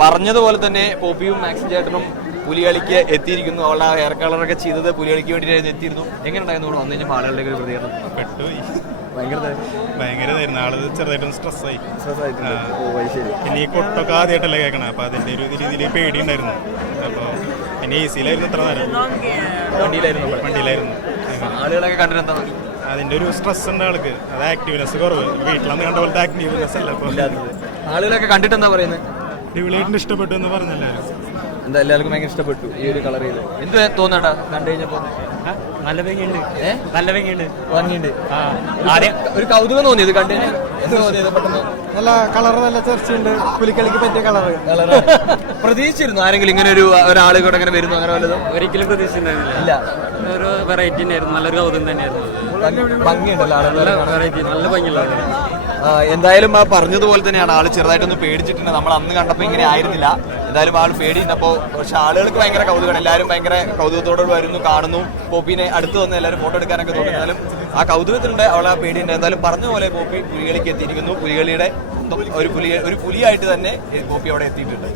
പറഞ്ഞതുപോലെ തന്നെ പോപ്പിയും മാക്സിൻ ചേട്ടനും പുലികളിക്ക് എത്തിയിരിക്കുന്നു. അവളുടെ ആ ഹെയർ കളറൊക്കെ ചെയ്തത് പുലികളിക്ക് വേണ്ടിയിട്ടായിരുന്നു എത്തിയിരുന്നു. എങ്ങനെ ഉണ്ടായിരുന്നു ഇവിടെ വന്നു കഴിഞ്ഞപ്പോൾ ആളുകളുടെ ഒരു പ്രതികരണം? പെട്ടുപോയി, ഭയങ്കരതായിരുന്നു. ആള് ചെറുതായിട്ടും സ്ട്രെസ്സായി. പിന്നെ ഈ കൊട്ടൊക്കെ ആദ്യമായിട്ടല്ലേ കേൾക്കണം, അപ്പൊ അതിന്റെ ഒരു രീതിയിൽ പേടിയുണ്ടായിരുന്നു. അപ്പോൾ പിന്നെ എ സിയിലായിരുന്നു ഇത്ര നേരം, വണ്ടിയിലായിരുന്നു. ആളുകളൊക്കെ കണ്ടിട്ട് അതിന്റെ ഒരു സ്ട്രെസ് ഉണ്ട് ആൾക്ക്, അത് ആക്റ്റീവ്നെസ് കുറവ്. വീട്ടിലന്ന് കണ്ട പോലത്തെ ആക്റ്റീവ്നെസ് അല്ല. അപ്പോൾ ആളുകളൊക്കെ കണ്ടിട്ട് എന്താ പറയുന്നത്? അടിപൊളിയായിട്ട് ഇഷ്ടപ്പെട്ടു എന്ന് പറഞ്ഞല്ലാരും. എന്താ എല്ലാവർക്കും ഭയങ്കര ഇഷ്ടപ്പെട്ടു ഈ ഒരു കളർ ചെയ്ത്. എന്ത് തോന്നട്ടാ കണ്ടു കഴിഞ്ഞപ്പോ? നല്ല ഭംഗിയുണ്ട്, നല്ല ഭംഗിയുണ്ട്, ഭംഗിയുണ്ട്. ആദ്യം ഒരു കൗതുകം തോന്നിയത് കണ്ടു കഴിഞ്ഞാൽ എന്ത് തോന്നിയത്? പെട്ടെന്ന് നല്ല കളർ, നല്ല ചർച്ചയുണ്ട്, പുലിക്കളിക്ക് പറ്റിയ കളർ. പ്രതീക്ഷിച്ചിരുന്നു ആരെങ്കിലും ഇങ്ങനെ ഒരാൾ കൂടെ ഇങ്ങനെ വരുന്നു അങ്ങനെ വല്ലതും? ഒരിക്കലും പ്രതീക്ഷിച്ചിട്ടുണ്ടായിരുന്നില്ല. ഒരു വെറൈറ്റി തന്നെയായിരുന്നു, നല്ലൊരു കൗതുകം തന്നെയായിരുന്നു. ഭംഗിയുണ്ടല്ലോ നല്ല വെറൈറ്റി, നല്ല ഭംഗിയുള്ള. എന്തായാലും ആ പറഞ്ഞതുപോലെ തന്നെയാണ്, ആള് ചെറുതായിട്ടൊന്ന് പേടിച്ചിട്ടുണ്ട്. നമ്മൾ അന്ന് കണ്ടപ്പോൾ ഇങ്ങനെ ആയിരുന്നില്ല. എന്തായാലും ആൾ പേടിയിരുന്നപ്പോൾ, പക്ഷെ ആളുകൾക്ക് ഭയങ്കര കൗതുകമാണ്. എല്ലാവരും ഭയങ്കര കൗതുകത്തോടെ വരുന്നു, കാണുന്നു. പോപ്പിനെ അടുത്ത് വന്ന് എല്ലാവരും ഫോട്ടോ എടുക്കാനൊക്കെ തോന്നി. എന്നാലും ആ കൗതുകത്തിലുണ്ട്, അവളെ ആ പേടിയുണ്ട്. എന്തായാലും പറഞ്ഞ പോലെ പോപ്പി പുലികളിക്ക് എത്തിയിരിക്കുന്നു. പുലികളിയുടെ ഒരു പുലിയായിട്ട് തന്നെ പോപ്പി അവിടെ എത്തിയിട്ടുണ്ട്.